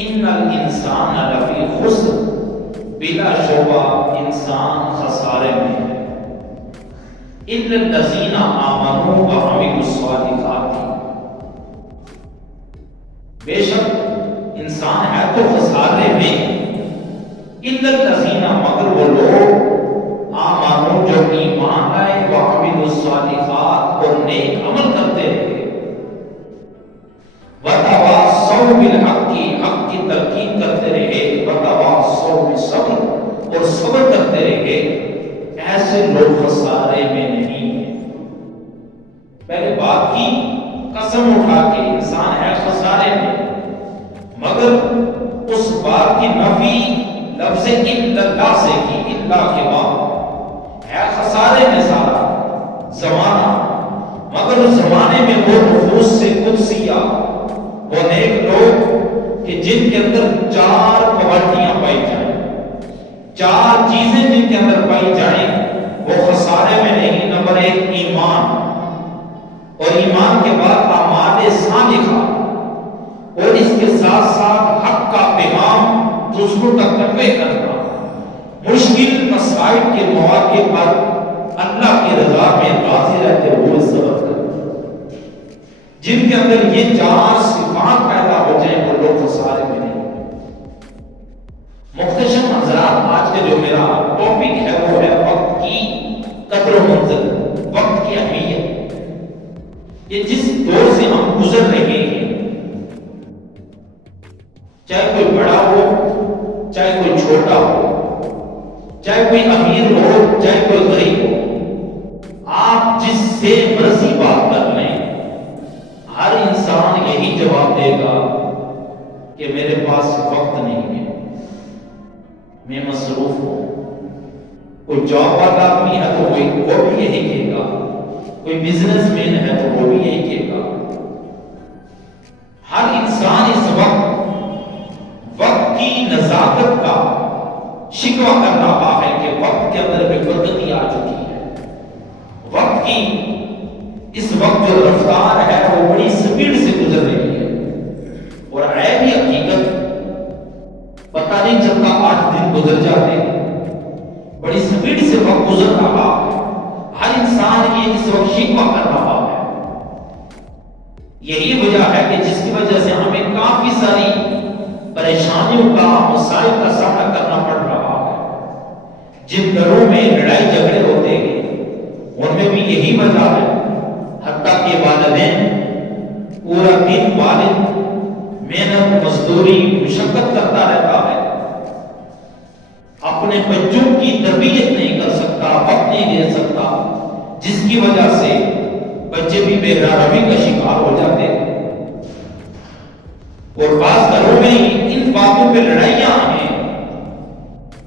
ان الانسان لفی خسر، بلا شبہ انسان خسارے میں ہے، الا الذین آمنوا وعملوا الصالحات، بے شک انسان ہے تو خسارے میں، الا الذین مگر وہ لوگ آمنوا جو ایمان لائے، وعملوا الصالحات اور نیک عمل کرتے رہے، وتواصوا بالحق حق کی تلقین کرتے رہے، وتواصوا بالصبر اور صبر کرتے رہے، ایسے لوگ خسارے میں نہیں ہیں۔ پہلے بات کی قسم اٹھا کے انسان ہے خسارے میں، مگر اس بات کی نفی لفظ الا اللہ سے کی، الا کے بعد ہے خسارے میں سارا زمانہ، مگر اس زمانے میں وہ نفوس سے قدسیہ، وہ نیک لوگ کہ جن کے اندر چار کوالٹیاں پائی جائیں، چار چیزیں جن کے اندر پائی جائیں، وہ خسارے میں نہیں۔ نمبر ایک ایمان، اور ایمان کے بعد اعمال صالحہ، اور اس کے ساتھ ساتھ حق کا پیغام دوسروں تک کنوے کرنا، مشکل مسائل کے مواقع پر اللہ کی رضا میں راضی رہتے ہوئے صبر کرنا۔ جن کے اندر یہ چار صفات پیدا ہو جائیں وہ لوگ خسارے میں نہیں۔ محتشم حضرات، آج کے جو میرا ٹاپک ہے وہ ہے وقت کی قدر و منزل، وقت کی اہمیت۔ یہ جس دور سے ہم گزر رہے ہیں، چاہے کوئی بڑا ہو، چاہے کوئی چھوٹا ہو، چاہے کوئی امیر ہو، چاہے کوئی غریب ہو، آپ جس سے مرضی بات کر لیں، ہر انسان یہی جواب دے گا کہ میرے پاس وقت نہیں ہے، میں مصروف ہوں۔ کوئی جاب والا آدمی ہے تو وہ بھی یہی کہے گا، کوئی بزنس مین ہے تو وہ بھی یہی کہے گا۔ ہر انسان اس وقت کی نزاکت کا شکوہ کر رہا ہے کہ وقت کے اندر بے برکتی آ چکی ہے، وقت کی اس وقت جو رفتار ہے وہ بڑی سپیڈ سے گزر رہی ہے، اور ہے بھی حقیقت، پتہ نہیں چلتا 8 دن گزر جاتے ہیں، بڑی سپیڈ سے وقت گزر رہا ہے۔ ہر انسان یہ اس وقت شکوہ کر رہا ہے۔ یہی وجہ ہے کہ جس کی وجہ سے ہمیں کافی ساری پریشانیوں کا، مسائل کا سامنا کرنا پڑ رہا ہے۔ جن گھروں میں لڑائی جھگڑے ہوتے ہیں ان میں بھی یہی وجہ ہے، حتیٰ کہ والدین پورا دن والد محنت مزدوری مشقت کرتا رہتا ہے، اپنے بچوں کی تربیت نہیں کر سکتا، وقت نہیں دے سکتا، جس کی وجہ سے بچے بھی بے رحمی کا شکار ہو جاتے ہیں۔ اور بعض گھروں میں ان باتوں پہ لڑائیاں ہیں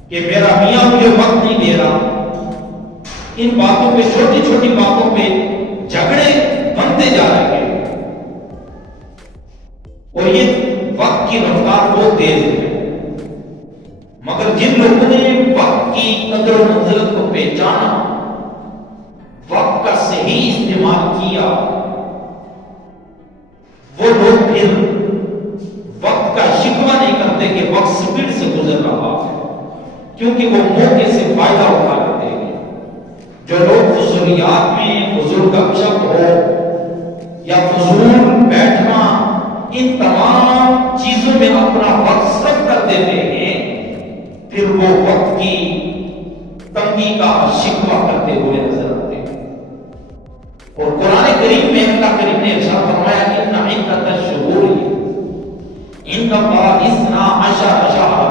کہ میرا میاں مجھے وقت نہیں دے رہا، ان باتوں پہ، چھوٹی چھوٹی باتوں پہ جھگڑے بنتے جا رہے ہیں، اور یہ وقت کی رفتار بہت تیز ہے۔ مگر جن لوگوں نے وقت کی قدر و منزلت کو پہچانا، وقت کا صحیح استعمال کیا، وہ لوگ پھر وقت کا شکوہ نہیں کرتے کہ وقت سپیڈ سے گزر رہا ہے، کیونکہ وہ موقع سے فائدہ اٹھا لیتے ہیں۔ جو لوگ فضولیات میں، فضول گپ شپ ہو یا فضول بیٹھنا، ان تمام چیزوں میں اپنا وقت صرف کر دیتے ہیں، پھر وہ وقت کی تنگی کا شکوہ کرتے ہوئے نظر آتے ہیں۔ اور قرآن کریم میں اللہ کریم نے ارشاد فرمایا کہ ان عدت الشہور عند اللہ 12 شہرا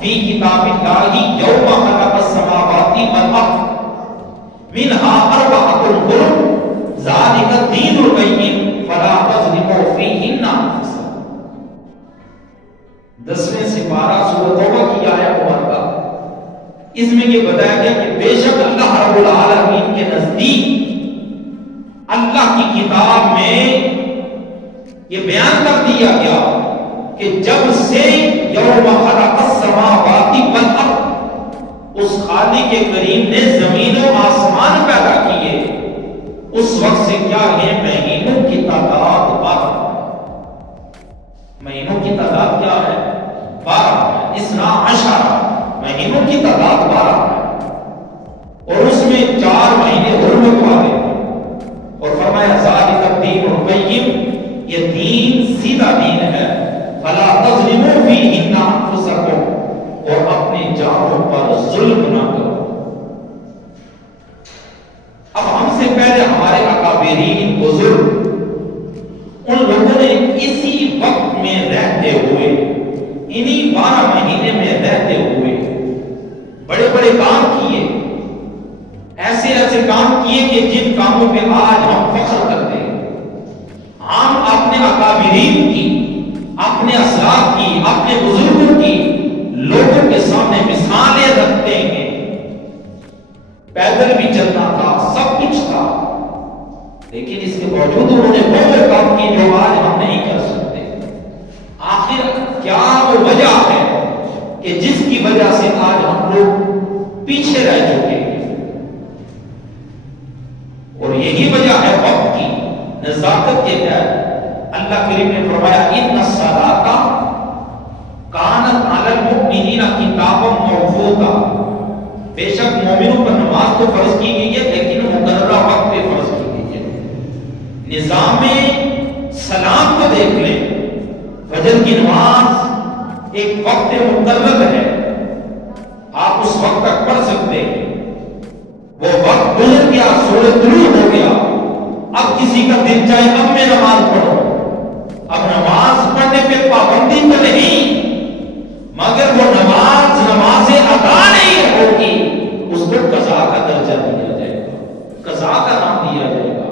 فی کتاب اللہ یوم خلق السماوات والارض منها 4 حرم ذلک الدین القیم فلا تظلموا فیہن انفسکم۔ 10ویں سپارہ سورۃ توبہ کی آیت مبارکہ، اس میں یہ بتایا گیا کہ بے شک اللہ رب العالمین کے نزدیک اللہ کی کتاب میں یہ بیان کر دیا گیا کہ جب سے یوم خلق السماوات والارض، اس خالق کے کریم نے زمین و آسمان پیدا کیے، اس وقت سے کیا ہے مہینوں کی تعداد 12، مہینوں کی تعداد کیا ہے؟ 12 ہے. 12 مہینوں کی تعداد 12 ہے، اور اس میں 4 مہینے حرمت والے اور فرمایا ذالک الدین القیم، یہ دین سیدھا دین ہے. فلا تظلموا فیہن انفسکم، اور اپنی جانوں پر ظلم نہ کرو. اب ہم سے پہلے ہمارے اکابرین بزرگ ان لوگوں نے اسی وقت میں رہتے ہوئے، انہی 12 مہینے میں رہتے ہوئے بڑے بڑے کام کیے، ایسے ایسے کام کیے کہ جن کاموں پہ آج ہم فخر کرتے ہیں. ہم اپنے اکابرین کی، اپنے اسلاف کی، اپنے بزرگوں کی لوگوں کے سامنے مثالیں رکھتے ہیں. پیدل بھی چلنا تھا، سب کچھ تھا، لیکن اس کے باوجود انہوں نے بہت کام کی جو آج ہم نہیں کر سکتے. آخر کیا وہ وجہ ہے کہ جس کی وجہ سے آج ہم لوگ پیچھے رہ چکے ہیں؟ اور یہی وجہ ہے وقت کی نزاکت کے تحت اللہ کریم نے فرمایا ان الصلاۃ کانت علی المؤمنین کتابا موقوتا، بے شک مومنوں پر نماز تو فرض کی گئی ہے لیکن مقررہ وقت پہ فرض کی گئی ہے. نظام سلام کو دیکھ لیں، فجر کی نماز ایک وقت مقرر ہے، آپ اس وقت تک پڑھ سکتے ہیں. وہ وقت گزر گیا، سورج طلوع ہو گیا، اب کسی کا دل چاہے اب میں نماز پڑھو. اب نماز پڑھنے پہ پابندی تو نہیں، مگر وہ نماز ادا نہیں ہوگی، اس کو قضا کا درجہ دیا جائے گا، قضا کا نام دیا جائے گا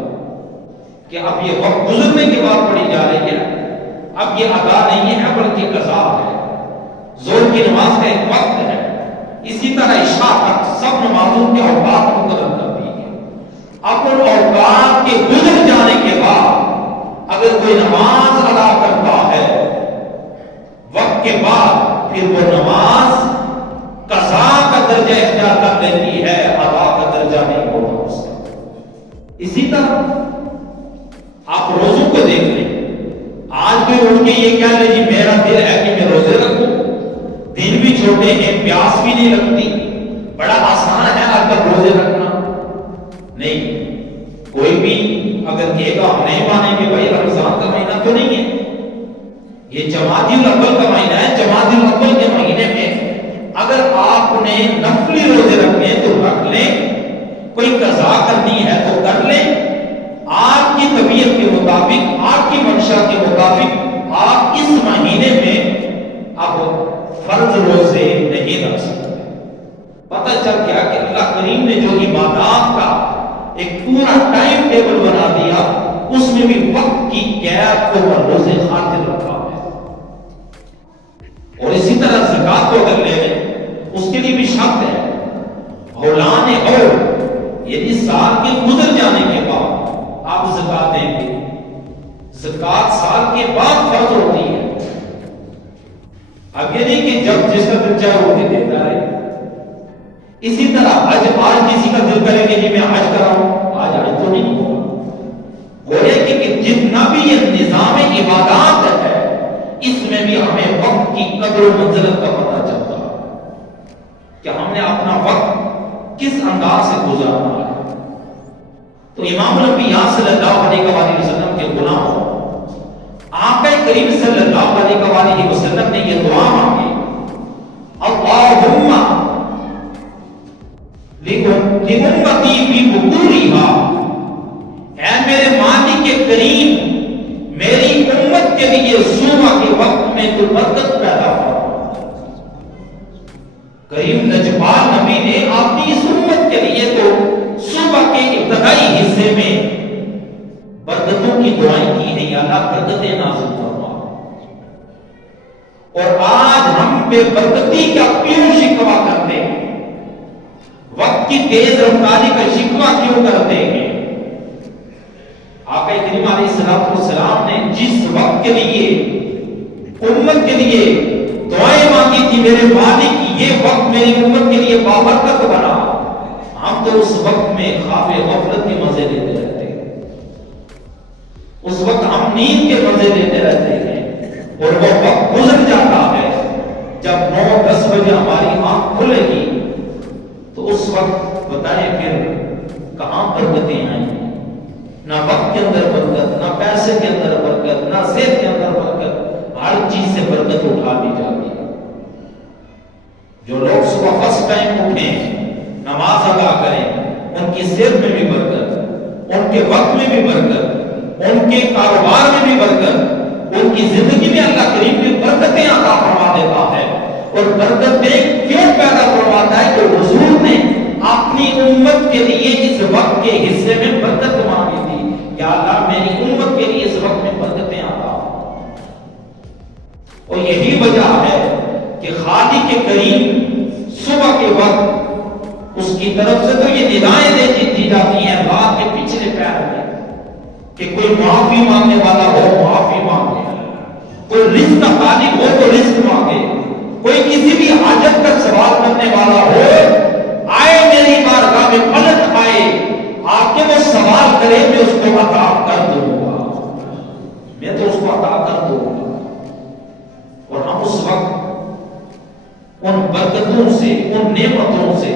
کہ اب یہ وقت گزرنے کے بعد پڑھی جا رہی ہے، اب یہ ادا نہیں ہے بلکہ قضا ہے. ظہر کی نماز کا ایک وقت ہے، اسی طرح عشاء تک سب نمازوں کے اوقات مقرر کر دی ہے. اب ان اوقات کے گزر جانے کے بعد اگر کوئی نماز ادا کرتا ہے وقت کے بعد، پھر وہ نماز قضا کا درجہ اختیار کر لیتی ہے، ادا کا درجہ نہیں ہوگا اس کا. اسی طرح آپ روزوں کو دیکھ لیں. آج کوئی اٹھ کے یہ کہہ لے جی میرا دل ہے کہ میں روزے رکھوں، دن بھی چھوٹے ہیں، پیاس بھی نہیں لگتی، بڑا آسان ہے آج کل روزے رکھنا. نہیں، کوئی بھی اگر کہے گا ہم نہیں مانیں گے بھائی رمضان کا مہینہ تو نہیں ہے، یہ جمادی الاول کا مہینہ ہے. جمادی الاول کے مہینے میں اگر آپ نے نفلی روزے رکھنے ہیں تو رکھ لیں، کوئی قضا کرنی ہے تو کر لیں. آپ کی طبیعت کے مطابق، آپ کی منشا کے مطابق آپ اس مہینے میں اب فرض روزے نہیں رکھ سکتے. پتہ چل گیا کہ اللہ کریم نے جو عبادات کا ایک پورا ٹائم ٹیبل بنا دیا، اس میں بھی وقت کی قید کو روزے خاطر رکھا ہے. اور اسی طرح زکات کو اگر لے لیں، اس کے لیے بھی شرط ہے، اولان اور یعنی سال کے گزر جانے کے بعد آپ زکات دیں گے. زکات سال کے بعد فرض ہوتی ہے. اب یہ نہیں کہ جب جس کا دل چاہے وہ دیتا رہے. اسی طرح حج، آج کسی کا دل کرے کہ جی میں حج کراؤں، آج حج تو نہیں ہوگا. گویا کہ جتنا بھی یہ نظام عبادات ہے اس میں بھی ہمیں وقت کی قدر و منزلت کا پتہ چلتا ہے کہ ہم نے اپنا وقت کس انداز سے گزارنا ہے. تو امام الانبیاء صلی اللہ علیہ وآلہ وسلم کے غلاموں آقا کریم صلی اللہ علیہ وآلہ وسلم نے یہ دعا مانگی، اللہم لأمتی فی بکورہا، اے میرے مالک کریم میری امت کے لیے صبح کے وقت میں تو برکت پیدا فرما. کریم لجپال نبی نے اپنی اس امت کے لیے تو صبح کے ابتدائی حصے میں برکتوں کی دعائیں کی ہیں، یا اللہ برکتیں نازل فرما. اور آج ہم بے برکتی کا کیوں شکوہ کرتے ہیں؟ وقت کی تیز رفتاری کا شکوہ کیوں کرتے ہیں؟ آقا کریم علیہ السلام نے جس وقت کے لیے امت کے لیے دعائیں مانگی تھی، میرے مالک یہ وقت میری امت کے لیے بابرکت بنا، ہم تو اس وقت میں خواب غفلت کے مزے لیتے رہتے ہیں، اس وقت ہم نیند کے مزے لیتے رہتے ہیں. اور وہ وقت گزر جاتا ہے جب 9-10 بجے ہماری آنکھ کھلے گی تو اس وقت بتائیں پھر کہاں برکتیں آئیں؟ نہ وقت کے اندر برکت، نہ پیسے کے اندر برکت، نہ صحت کے اندر برکت، ہر چیز سے برکت اٹھا دی جاتی ہے۔ جو لوگ صبح فرسٹ ٹائم اٹھیں، نماز ادا کریں، ان کی صحت میں بھی برکت، ان کے وقت میں بھی برکت، ان کے کاروبار میں بھی برکت، ان کی زندگی میں اللہ کریم بھی برکتیں عطا فرما دیتا ہے۔ اور برکتیں کیوں پیدا فرماتا ہے؟ کہ حضور نے اپنی امت کے لیے اس وقت کے حصے میں برکت مانگی تھی، یا اللہ میری امت کے لیے اس وقت میں برکتیں عطا۔ اور یہی وجہ ہے کہ خالق کریم صبح کے وقت اس کی طرف سے تو یہ ندائیں دی جاتی ہیں رات کے پچھلے پہر میں کہ کوئی معافی مانگنے والا ہو معافی مانگے، کوئی رزق کا طالب ہو تو رزق مانگے، کوئی کسی بھی حاجت کا سوال کرنے والا ہو آئے میری بارگاہ میں، پلٹ آئے آ کے وہ سوال کرے، میں اس کو عطا کر دوں گا، میں تو اس کو عطا کر دوں گا۔ اور ہم اس وقت ان برکتوں سے، ان نعمتوں سے،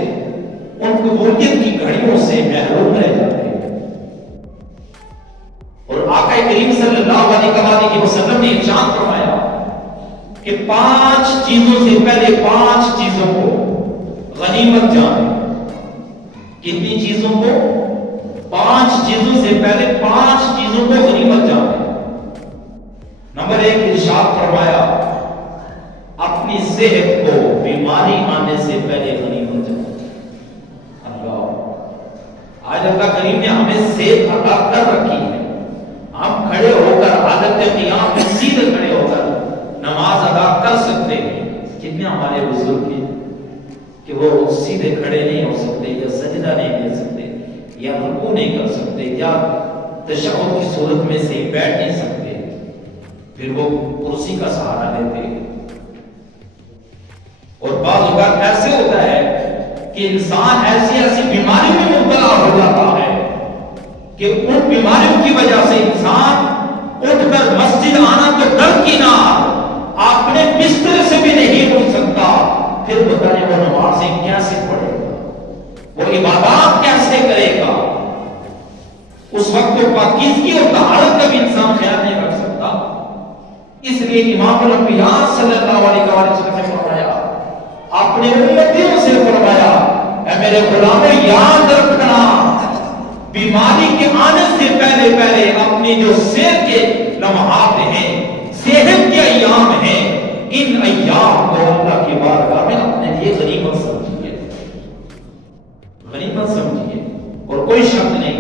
ان قبولیت کی گھڑیوں سے محروم رہ جاتے ہیں۔ اور آقا کریم صلی اللہ علیہ وسلم نے ارشاد فرمایا کہ 5 چیزوں سے پہلے 5 چیزوں کو غنیمت جانیں۔ کتنی چیزوں کو؟ 5 چیزوں سے پہلے 5 چیزوں کو غنیمت جانیں۔ نمبر 1 ارشاد فرمایا اپنی صحت کو بیماری آنے سے پہلے غنیمت جانیں۔ اللہ، آج اللہ کریم نے ہمیں صحت عطا کر رکھی ہے، ہم کھڑے ہو کر حالت قیام میں سیدھے کھڑے ہو کر نماز ادا کر سکتے ہیں۔ کتنے ہمارے بزرگ ہیں کہ وہ سیدھے کھڑے نہیں ہو سکتے، یا سجدہ نہیں دے سکتے، یا رکوع نہیں کر سکتے، یا تشہد کی صورت میں سے بیٹھ نہیں سکتے، پھر وہ کرسی کا سہارا لیتے ہیں۔ اور بعض اوقات ایسے ہوتا ہے کہ انسان ایسی بیماری میں مبتلا ہو جاتا ہے کہ ان بیماریوں کی وجہ سے انسان اٹھ کر مسجد آنا تو درکنار اپنے بستر سے بھی نہیں اٹھ سکتا، پھر بتائیں وہ نمازیں کیسے پڑھے گا، وہ عبادات کیسے کرے گا؟ اس وقت تو پاکیزگی اور طہارت کا بھی انسان خیال نہیں رکھ سکتا۔ اس لیے امام الانبیاء صلی اللہ علیہ وسلم نے فرمایا، اپنے امتیوں سے فرمایا، اے میرے غلاموں یاد رکھنا بیماری کے آنے سے پہلے اپنی جو صحت کے لمحات ہیں، صحت کے ایام ہیں، ان ایام کو اللہ کی بارگاہ میں اپنے لیے غنیمت سمجھیے، غنیمت سمجھیے۔ اور کوئی شک نہیں،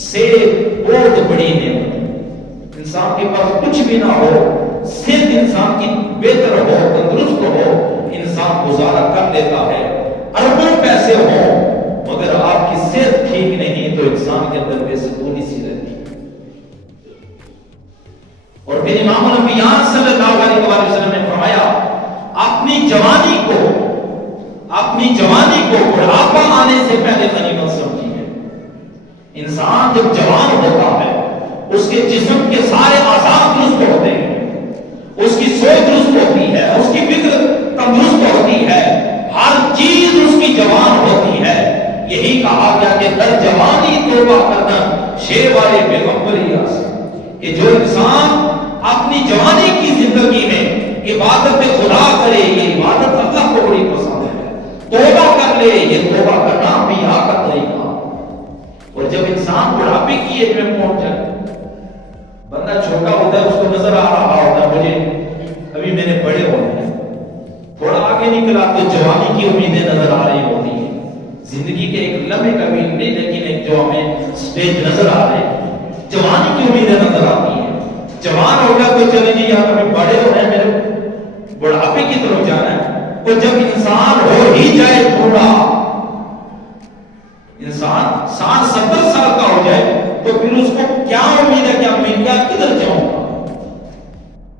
صحت بہت بڑی نعمت، انسان کے پاس کچھ بھی نہ ہو، صحت انسان کی بہتر ہو، تندرست ہو، انسان گزارا کر لیتا ہے، اربوں پیسے ہوں، مگر آپ کی صحت ٹھیک نہیں تو انسان کے اندر بے سکونی سی رہتی ہے۔ اور پھر امام الانبیاء صلی اللہ علیہ وسلم نے فرمایا اپنی جوانی کو بڑھاپا آنے سے پہلے غنیمت سمجھیے۔ انسان جب جوان ہوتا ہے اس کے جسم کے سارے اعضاء درست ہوتے ہیں، اس کی سوچ درست ہوتی ہے، اس کی فکر تندرست ہوتی ہے، ہر چیز اس کی جوان ہوتی ہے۔ یہی کہا گیا کہ در جوانی توبہ کرنا شیر والے پیغمبر یاس، کہ جو انسان اپنی جوانی کی زندگی میں عبادت خدا کرے، یہ عبادت اللہ کو بڑی پسند ہے، توبہ کر لے، یہ توبہ کرنا انبیاء کا طریقہ۔ اور جب انسان بڑھاپے کی ایج میں پہنچ جائے، بندہ چھوٹا ہوتا ہے، اس کو نظر آ رہا ہوتا ہے مجھے ابھی میں نے بڑے ہونے ہیں، تھوڑا آگے نکلا تو جوانی کی امیدیں نظر آ رہی ہوتی ہیں، زندگی کے ایک لمحے کا بھی نہیں، لیکن ایک جو ہمیں سٹیج نظر آ رہے ہیں، جوانی کی امیدیں نظر آتی ہیں۔ جوان ہو گیا تو چلے جی یار ہمیں بڑے ہو رہے ہیں، میرے بڑھاپے کی طرف جانا ہے۔ اور جب انسان ہو ہی جائے بوڑھا، انسان 60-70 سال کا ہو جائے تو پھر اس کو کیا امید ہے کہ اب میں کیا کدھر جاؤں گا؟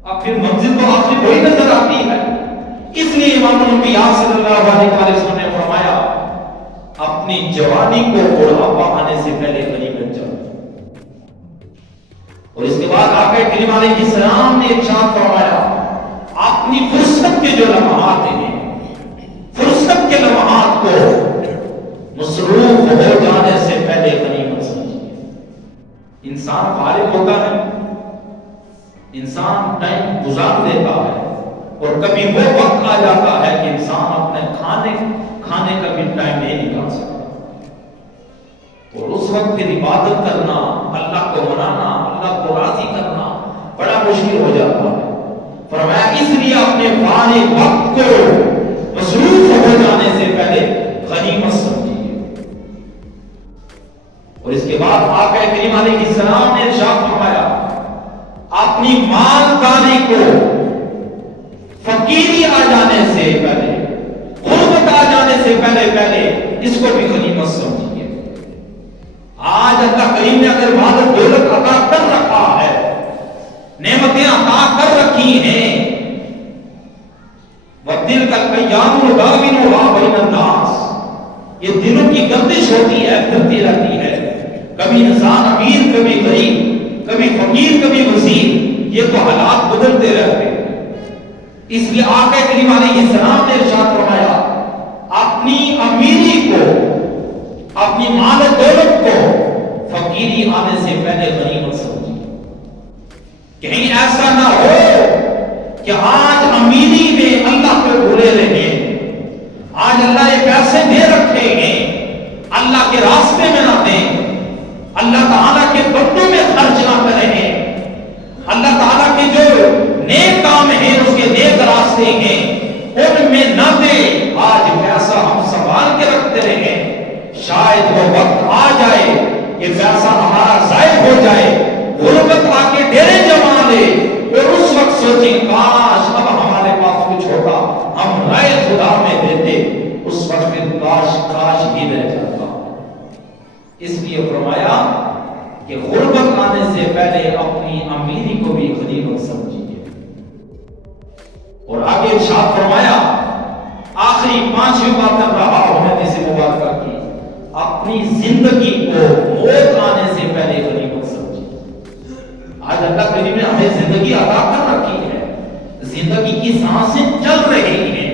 اب پھر منزل تو آخری وہی نظر آتی ہے۔ اس لیے امام الانبیاء صلی اللہ علیہ وسلم نے فرمایا اپنی جوانی کو بڑھاپا آنے سے پہلے غنیمت جانو۔ اور اس کے بعد آقا کریم علیہ السلام نے ارشاد فرمایا اپنی فرصت کے جو لمحات ہیں، فرصت کے لمحات کو مصروف ہو جانے سے پہلے غنیمت سمجھیے۔ انسان فارغ ہوتا ہے، انسان ٹائم گزار دیتا ہے، اور کبھی وہ وقت آ جاتا ہے کہ انسان اپنے کھانے کا بھی ٹائم نہیں نکال سکتا، اور اس وقت پھر عبادت کرنا، اللہ کو منانا، اللہ کو راضی کرنا بڑا مشکل ہو جاتا ہے۔ فرمایا اس لیے اپنے فارغ وقت کو مصروف ہو جانے سے پہلے غنیمت سمجھیے۔ اور اس کے بعد آقا کریم علیہ السلام نے ارشاد فرمایا اپنی مالداری کو فقیری آ جانے سے پہلے، غربت آ جانے سے پہلے اس کو بھی غنیمت سمجھیے۔ آج اللہ کریم نے اگر مال و دولت عطا کر رکھا ہے، نعمتیں عطا کر رکھی ہیں، وَتِلْكَ الْأَيَّامُ نُدَاوِلُهَا بَيْنَ النَّاسِ، یہ دنوں کی گردش ہوتی ہے، پھرتی رہتی ہے، کبھی انسان امیر، کبھی غریب، کبھی فقیر، کبھی وزیر، یہ تو حالات بدلتے رہتے ہیں۔ اس لیے آقا کریم علیہ السلام نے ارشاد فرمایا اپنی امیری کو، اپنی مال و دولت کو فقیری آنے سے پہلے غنیمت سمجھیے۔ کہیں ایسا نہ ہو کہ آج امیری میں اللہ پہ بھولے رہیں، آج اللہ یہ پیسے دے رکھے ہیں، اللہ کے راستے میں نہ دیں، اللہ تعالیٰ کے بندوں میں خرچ نہ کریں، اللہ تعالیٰ کے جو نیک کام ہیں، اس کے نیک راستے ہیں، ان میں نہ دیں۔ آج پیسہ ہم سنبھال کے رکھتے رہیں، شاید وہ وقت آ جائے یہ پیسہ ہمارا ضائع ہو جائے، غربت آ کے ڈیرے جما لے، اور اس وقت سوچیں کاش اب ہمارے پاس کچھ ہوتا، ہم رائے خدا میں دیتے، اس وقت پھر کاش ہی رہ جاتا۔ اس لیے فرمایا کہ غربت آنے سے پہلے اپنی امیری کو بھی غنیمت سمجھیے۔ اور آگے ارشاد فرمایا آخری 5ویں بات کر رہا ہوں حدیث مبارکہ کی، اپنی زندگی کو موت آنے سے پہلے غنیمت سمجھیے۔ آج اللہ کریم نے ہمیں زندگی عطا کر رکھی ہے، زندگی کی سانسیں چل رہی ہیں،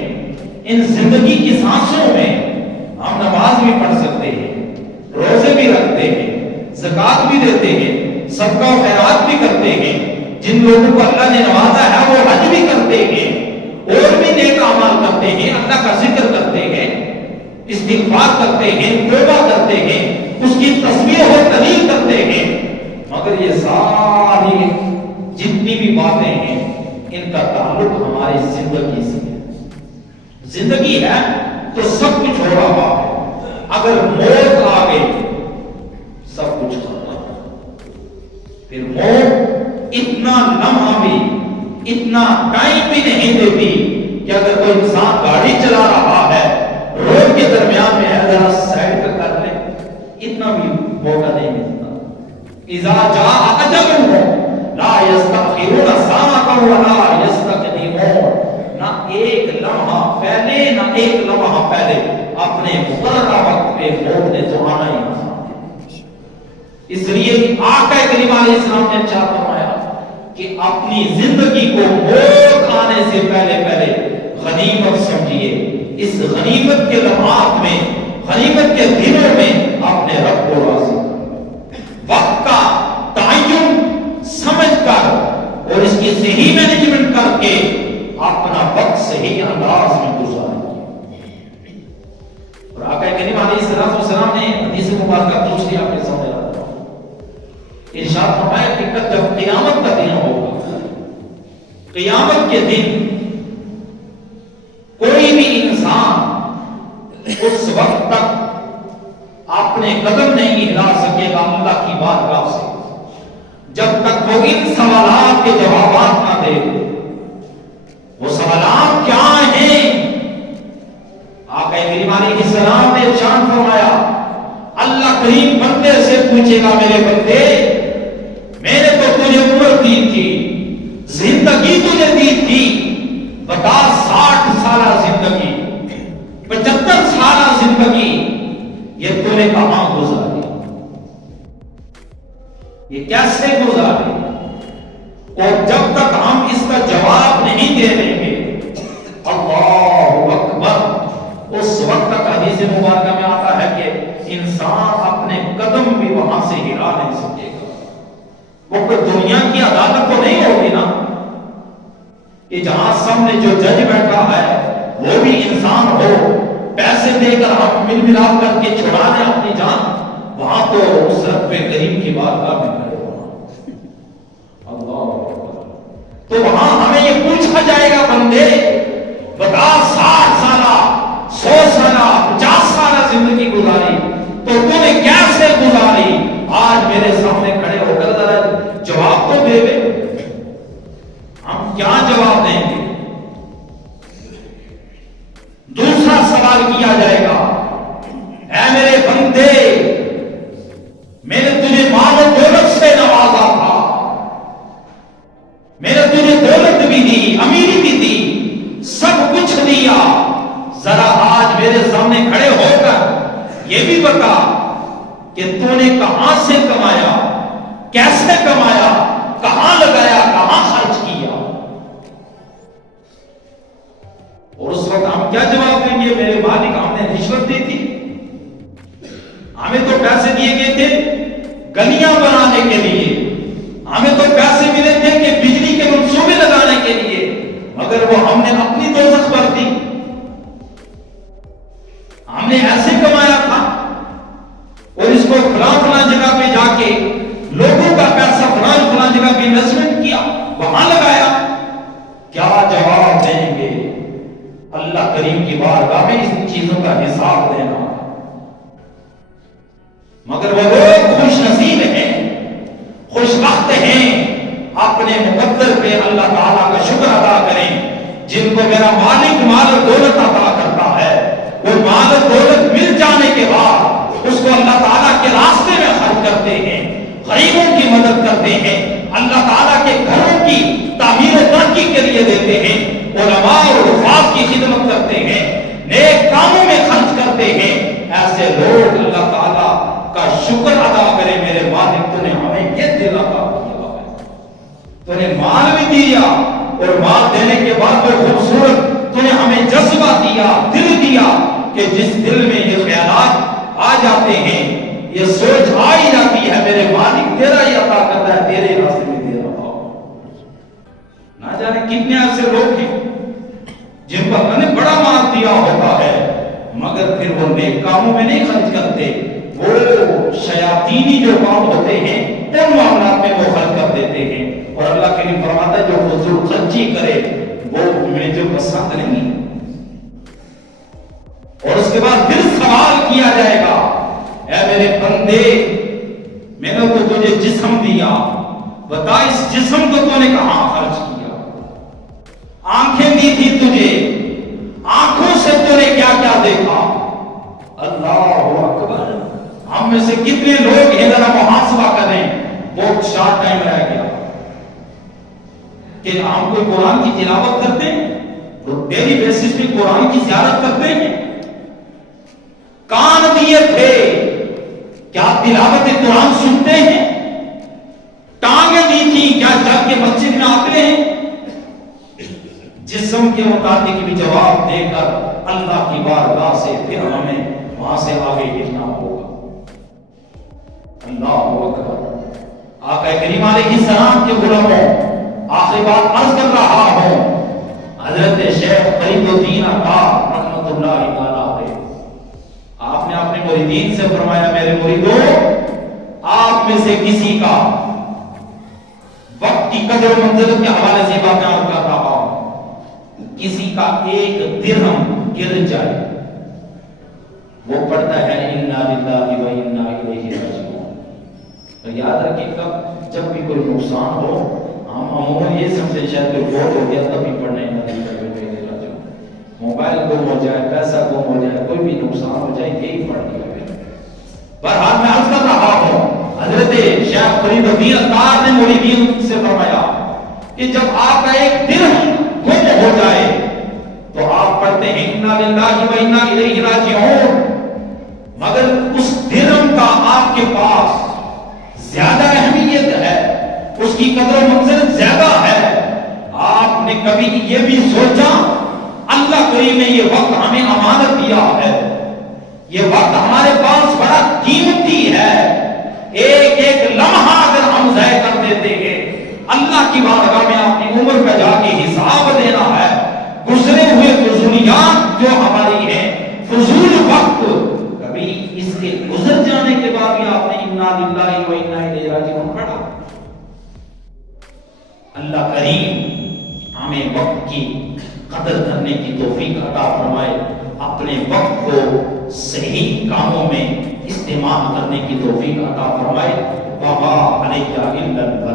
ان زندگی کی سانسوں میں ہم نماز بھی پڑھ سکتے ہیں، روزے بھی رکھتے ہیں، زکات بھی دیتے ہیں، صدقہ و خیرات بھی کرتے ہیں، جن لوگوں کو اللہ نے نوازا ہے وہ حج بھی کرتے ہیں، اور بھی نیک اعمال کرتے ہیں، اللہ کا ذکر کرتے ہیں، استغفار کرتے ہیں، توبہ کرتے ہیں، اس کی تسبیح و تحلیل کرتے ہیں، مگر یہ ساری جتنی بھی باتیں ہیں ان کا تعلق ہماری زندگی سے ہے۔ زندگی ہے تو سب کچھ ہو رہا ہے، اگر موت آ گئی سب کچھ ختم، پھر موت اتنا لمحہ بھی، اتنا ٹائم بھی نہیں دیتی کہ اگر کوئی انسان گاڑی چلا رہا ہے روڈ کے درمیان میں ہے ذرا سائڈ پہ کر لے، اتنا بھی موقع نہیں ملتا۔ اذا جاء اجلهم لا يستأخرون ساعة ولا يستقدمون، نہ ایک لمحہ پہلے نہ ایک لمحہ پہلے، اپنے مقررہ وقت پہ موت نے تو آنا ہی آنا۔ اس لیے آقا کریم علیہ السلام نے ارشاد فرمایا کہ اپنی زندگی کو موت آنے سے پہلے غنیمت سمجھیے۔ اس غنیمت کے لمحات میں، غنیمت کے دنوں میں اپنے رب کو راضی وقت کا تعین سمجھ کر اور اس کی صحیح مینجمنٹ کر کے اپنا وقت صحیح انداز میں گزاریں۔ اور آقا کریم علیہ السلام نے حدیث مبارکہ دوسری آپ کے سامنے رکھا، ارشاد فرمایا کہ جب قیامت کا دن ہوگا، قیامت کے دن کوئی بھی انسان اس وقت تک اپنے قدم نہیں ہلا سکے گا اللہ کی بارگاہ سے جب تک وہ ان سوالات کے جوابات نہ دے۔ وہ سوالات کیا ہیں؟ آقا کریم علیہ السلام نے ارشاد فرمایا اللہ کریم بندے سے پوچھے گا میرے بندے میں نے تو تجھے عمر دی تھی، زندگی تجھے دی تھی، بتا 60 سالہ زندگی، 75 سالہ زندگی یہ تو نے کہاں گزاری، یہ کیسے گزاری؟ اور جب تک ہم اس کا جواب نہیں دے دیں گے حدیث مبارکہ میں آتا ہے کہ انسان اپنے قدم بھی وہاں سے ہلا نہیں سکے گا. وہ کوئی دنیا کی عدالت تو نہیں ہوگی نا کہ جہاں سامنے جو جج بیٹھا ہے وہ بھی انسان ہو, پیسے دے کر ہم مل ملاپ کر کے چھڑا دیں اپنی جان. وہاں تو اس رب کریم کی بارگاہ میں کھڑے ہونا. اللہ, تو وہاں ہمیں یہ پوچھا جائے گا بندے بتا 60 سالہ 100 سالہ 50 سالہ زندگی گزاری تو تو نے کیسے گزاری؟ آج میرے سامنے کھڑے ہو کر ذرا جواب تو دے دے. ہم کیا جواب دیں گے؟ دوسرا سوال کیا جائے گا, اے میرے بندے میں نے تجھے مال و دولت سے نوازا تھا, میں نے تجھے دولت بھی دی, امیری بھی دی, سب کچھ دیا. ذرا آج میرے سامنے کھڑے ہو کر یہ بھی بتا کہ تو نے کہاں سے کمایا, کیسے کمایا, کہاں لگایا, کہاں خرچ کیا؟ اور اس وقت ہم کیا جواب دیں گے؟ میرے مالک ہم نے رشوت دی تھی, ہمیں تو پیسے دیے گئے تھے گلیاں بنانے کے لیے, ہمیں تو پیسے ملے تھے کہ بجلی کے منصوبے لگانے کے لیے, مگر وہ ہم نے اپنی دوزخ بھر دی. ہم نے ایسے کمایا تھا اور اس کو فلاں فلاں جگہ پہ جا کے لوگوں کا پیسہ فلاں فلاں جگہ پہ انویسٹمنٹ کیا, وہاں لگایا. کیا جواب دیں گے؟ اللہ کریم کی بارگاہ میں اس چیزوں کا حساب دینا. مگر وہ لوگ خوش نصیب ہیں, خوش بخت ہیں, اپنے مقدر پہ اللہ تعالیٰ کا شکر ادا کریں جن کو میرا مالک مال و دولت عطا کرتا ہے. وہ مال و دولت مل جانے کے بعد اس کو اللہ تعالیٰ کے راستے میں خرچ کرتے ہیں, غریبوں کی مدد کرتے ہیں, اللہ تعالیٰ کے گھروں کی تعمیر و ترقی کے لیے دیتے ہیں, علماء اور حفاظ کی خدمت کرتے ہیں, نیک کاموں میں خرچ کرتے ہیں. ایسے لوگ اللہ تعالیٰ کا شکر ادا کرے, میرے مالک تو نے ہمیں یہ دل عطا کیا ہے, تو نے مال بھی دیا اور مال دینے کے بعد وہ خوبصورت تو نے ہمیں جذبہ دیا, دل دیا کہ جس دل میں یہ خیالات آ جاتے ہیں, یہ سوچ آ ہی جاتی ہے, میرے مالک تیرا ہی عطا کرتا ہے, تیرے راستے میں دے رہا ہوں. نہ جانے کتنے ایسے لوگ ہیں جن پر میں نے بڑا مال دیا ہوتا ہے مگر پھر وہ نیک کاموں میں نہیں خرچ کرتے, وہ شیاطینی جو کام ہوتے ہیں ان معاملات میں وہ خرچ کر دیتے ہیں. اور اللہ کریم فرماتا ہے جو فضول خرچی کرے وہ مجھے پسند نہیں. اور اس کے بعد پھر سوال کیا جائے گا, اے میرے بندے میں نے تو تجھے جسم دیا, بتا اس جسم کو تو نے کہاں خرچ کیا؟ آنکھیں دی تھی تجھے, آنکھوں سے تو نے کیا کیا دیکھا؟ اللہ اکبر. ہم میں سے کتنے لوگ ہیں ذرا محاسبہ کریں, بہت شارٹ ٹائم رہ گیا کہ ہم کوئی قرآن کی تلاوت کرتے ہیں, ڈیلی بیسس پہ قرآن کی زیارت کرتے ہیں, کان دیے تھے کیا تلاوت قرآن سنتے ہیں, ٹانگیں دی تھی کیا جب کے مسجد میں آتے ہیں؟ جسم کے متعلق بھی جواب دے کر اللہ کی بارگاہ سے پھر ہمیں وہاں سے آگے گرنا ہوگا. اللہ اکبر. آقا کریم علیہ السلام کے غلاموں آخری بات عرض کر رہا ہوں, حضرت شیخ فرید الدین عطار رحمۃ اللہ تعالیٰ علیہ, آپ نے اپنے مریدین سے فرمایا, میرے مریدوں آپ میں سے کسی کا وقت کی قدر و منزلت کے حوالے سے بات بیان کر رہا ہوں, کسی کا ایک درہم گر جائے وہ پڑھتا ہے انا للہ و انا الیہ راجعون. تو یاد رکھیے کب جب بھی کوئی نقصان ہو ہم عموماً یہ سمجھتے شاید کوئی فوت ہو گیا تبھی پڑھنے لگے, موبائل گم ہو جائے, پیسہ گم ہو جائے, کوئی بھی نقصان ہو جائے یہی پڑھ لیا. بہرحال میں عرض کر رہا ہوں, حضرت شیخ فرید الدین عطار نے مریدین سے فرمایا کہ جب آپ کا ایک درہم گم ہو جائے تو آپ پڑھتے ہیں انا للہ و انا الیہ راجعون, مگر اس درہم کا آپ کے پاس زیادہ اہمیت ہے, اس کی قدر و منزلت زیادہ ہے. آپ نے کبھی یہ بھی سوچا اللہ کریم نے یہ وقت ہمیں امانت دیا ہے, یہ وقت ہمارے پاس بڑا قیمتی ہے، ایک ایک لمحہ اگر ہم ضائع کر دیتے ہیں، اللہ کی بارگاہ میں اپنی عمر کا جا کے حساب دینا ہے۔ گزرے ہوئے فضولیات جو ہماری ہیں، فضول وقت، کبھی اس کے گزر جانے کے بعد بھی آپ نے انا للہ و انا الیہ راجعون پڑھا؟ اللہ کریم ہمیں وقت کی قدر کرنے کی توفیق عطا فرمائے، اپنے وقت کو صحیح کاموں میں استعمال کرنے کی توفیق عطا فرمائے۔ وما علیہ الا البلاغ۔